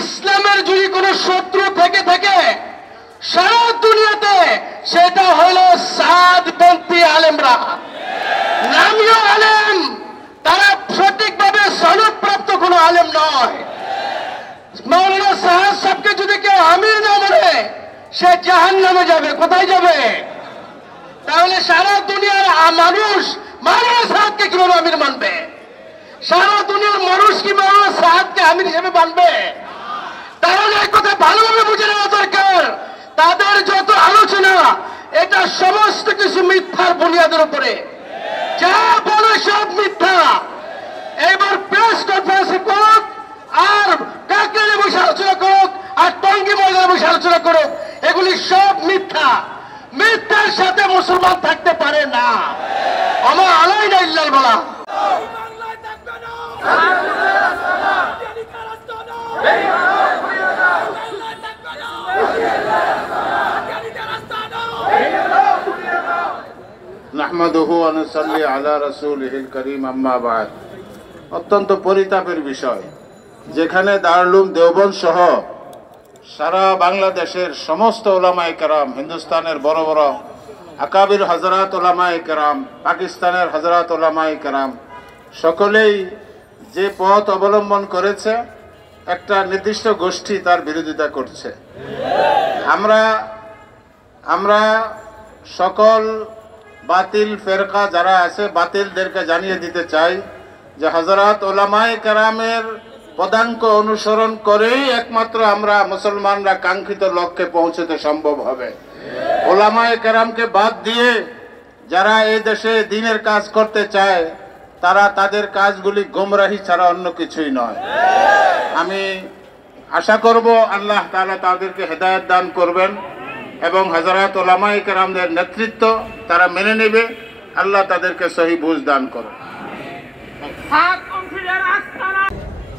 ইসলামের যদি কোনো শত্রু থেকে থাকে সারা দুনিয়াতে সেটা হলো সাদপন্থী আলেমরা। নামীয় আলেম, তারা সঠিকভাবে সনদপ্রাপ্ত কোনো আলেম নয়। মাওলানা সাহাদ সাহেবকে যদি কেউ আমির না মানে সে জাহান্নামে যাবে। কোথায় যাবে? তাহলে সারা দুনিয়ার মানুষ মাওলানা সাহাদকে কিভাবে আমির মানবে? সারা দুনিয়ার মানুষ কি মাওলানা সাহাদকে আমির হিসেবে মানবে? তাহলে এই কথা ভালোভাবে বুঝে নেওয়া দরকার। তাদের যত আলোচনা এটা সমস্ত কিছু মিথ্যার বুনিয়াদের উপরে, যা বলে সব মিথ্যা। এবার প্রেস কনফারেন্সে করুক আর কাকরাইলে বসে আলোচনা করুক আর টঙ্গী ময়দানে বসে আলোচনা করুক, এগুলি সব মিথ্যা। মিথ্যার সাথে মুসলমান থাকতে পারে না। আমার আলাই না ইল্লাল বলা। নাহমাদুহু ওয়া নুসাল্লি আলা রাসূলিহিল কারীম, আম্মা বা'দ। অত্যন্ত পরিতাপের বিষয়, যেখানে দারুল উলুম দেওবন্দ সহ সারা বাংলাদেশের সমস্ত উলামায়ে কেরাম, হিন্দুস্তানের বড় বড় আকাবির হযরত উলামায়ে কেরাম, পাকিস্তানের হযরত উলামায়ে কেরাম সকলেই যে পথ অবলম্বন করেছে, একটা নির্দিষ্ট গোষ্ঠী তার বিরোধিতা করছে। আমরা সকল বাতিল ফেরকা যারা আছে, বাতিলদেরকে জানিয়ে দিতে চাই যে হযরত উলামায়ে কেরামের পদাঙ্ক অনুসরণ করেই একমাত্র আমরা মুসলমানরা কাঙ্ক্ষিত লক্ষ্যে পৌঁছতে সম্ভব হবে। উলামায়ে কেরামকে বাদ দিয়ে যারা এই দেশে দ্বীনের কাজ করতে চায়, তারা তাদের কাজগুলি গোমরাহি ছাড়া অন্য কিছুই নয়। আমি আশা করব আল্লাহ তাআলা তাদেরকে হেদায়েত দান করবেন এবং হযরত উলামায়ে কেরামদের নেতৃত্ব তারা মেনে নেবে। আল্লাহ তাদেরকে সহি বুঝ দান করুন।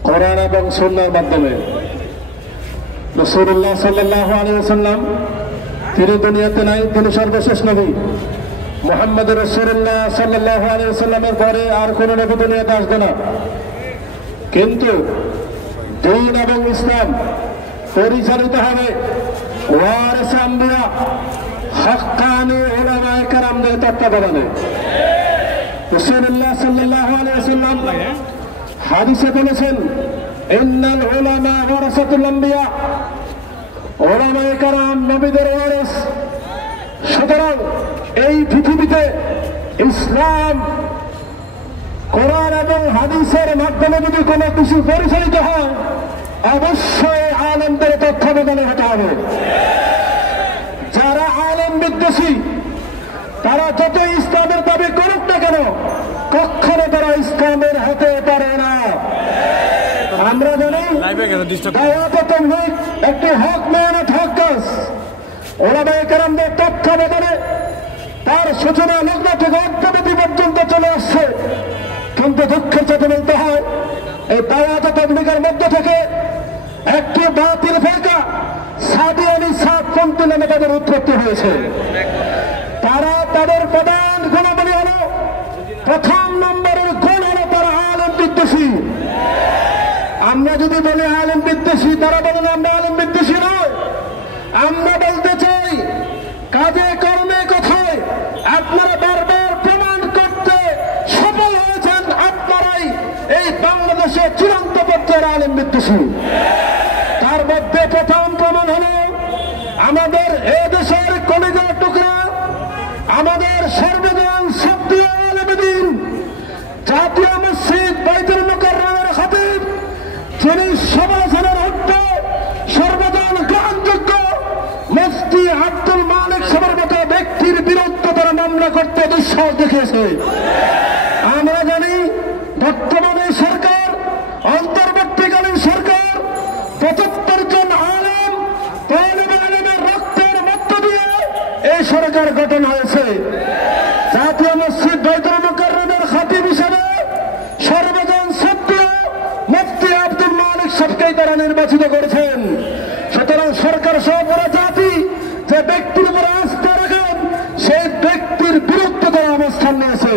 কোরআন এবং সুন্নাহর মাধ্যমে রাসূলুল্লাহ সাল্লাল্লাহু আলাইহি ওয়াসাল্লাম তিনি দুনিয়াতে নাই, তিনি সর্বশেষ নবী। মুহাম্মদ রাসূলুল্লাহ সাল্লাল্লাহু আলাইহি ওয়াসাল্লামের পরে আর কোনো নবী দুনিয়াতে আসবে না। কিন্তু দ্বীন এবং ইসলাম পরিচালিত হবে ওয়ারিস আম্বিয়া, হাক্কানি উলামায়ে কেরামদের তত্ত্বাবধানে। রাসূলুল্লাহ সাল্লাল্লাহু আলাইহি ওয়াসাল্লাম হাদিসে বলেছেন, ইন্নাল উলামা ওয়ারাসাতুল আম্বিয়া, উলামায়ে কেরাম নবীদের ওয়ারিস। সুতরাং এই পৃথিবীতে ইসলাম কোরআন এবং হাদিসের মাধ্যমে যদি কোনো কিছু পরিচালিত হয়, অবশ্যই আলেমদের তত্ত্বাবধানে হতে হবে। যারা আলেম বিদ্বেষী, তারা যত ইসলামের দাবি করুক না কেন, কখনো তারা ইসলামের হতে পারে না। আমরা জানি দাওয়াত ও তাবলীগ একটি হক মেহনত হক কাজ। উলামায়ে কেরামদের তত্ত্বাবধানে তার সূচনা লগ্ন থেকে অদ্যাবধি পর্যন্ত চলে আসছে। কিন্তু দুঃখের সাথে বলতে হয়, এই দাওয়াত ও তাবলীগের মধ্য থেকে একটি বাতিল ফেরকা সাদিয়ানি সাতপন্থী নামে তাদের উৎপত্তি হয়েছে। তারা তাদের প্রধান গুণাবলী হল, প্রথম নম্বরের গুণ হল তারা আলেম বিদ্বেষী। আমরা যদি বলি আলেম বিদ্বেষী, তারা বলেন আমরা আলেম বিদ্বেষী নয়। আমরা বলতে চাই, কাজে কর্মে কথায় আপনারা বারবার প্রমাণ করতে সফল হয়েছেন আপনারাই এই বাংলাদেশের চূড়ান্ত পর্যায়ের আলেম বিদ্বেষী। তার মধ্যে প্রথম প্রমাণ হল আমাদের এ দেশের কলিজার টুকরা, আমাদের সর্বজন সক্রিয় আলেম দ্বীন, জাতীয় মসজিদ বাইতুল মুকাররমের খতিব, যিনি সমাজের হত্যা সর্বজন গ্রহণযোগ্য মুফতি আব্দুল মালিক সাহেবের মতো ব্যক্তির বিরুদ্ধে তারা মামলা করতে দুঃসাহস দেখিয়েছে। আমরা জানি বর্তমানে সরকার, অন্তর্বর্তীকালীন সরকার ৭৫ জন আলেম, তালেবে আলেমের রক্তের মধ্য দিয়ে এই সরকার গঠন হয়েছে। জাতীয় মসজিদ বাইতুল মুকাররমের খতিব হিসেবে সর্বজন সক্রিয় মুফতি আব্দুল মালিক সাহেবকেই তারা নির্বাচিত করেছেন। সুতরাং সরকার সহ পুরো জাতি যে ব্যক্তির উপর আস্থা রাখেন, সেই ব্যক্তির বিরুদ্ধে তারা অবস্থান নিয়েছে।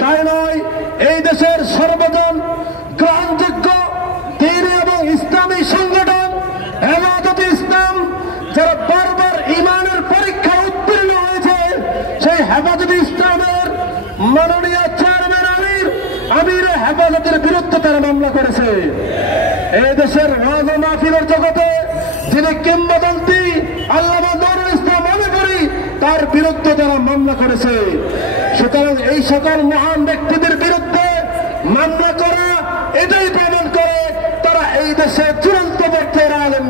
তাই নয়, এই দেশের সর্বজন গ্রহণযোগ্য দ্বীনী এবং ইসলামী সংগঠন হেফাজতে ইসলামের মাননীয় চেয়ারম্যান আমির হেফাজতের বিরুদ্ধে তারা মামলা করেছে। এই দেশের ওয়াজ ও মাহফিলের জগতে যিনি কিংবদন্তি আল্লামা নুরুল ইসলাম মনে করি তার বিরুদ্ধে তারা মামলা করেছে। সুতরাং এই সকল মহান ব্যক্তিদের বিরুদ্ধে মামলা করা এটাই প্রমাণ করে তারা এই দেশে চূড়ান্ত পর্যায়ের আলেম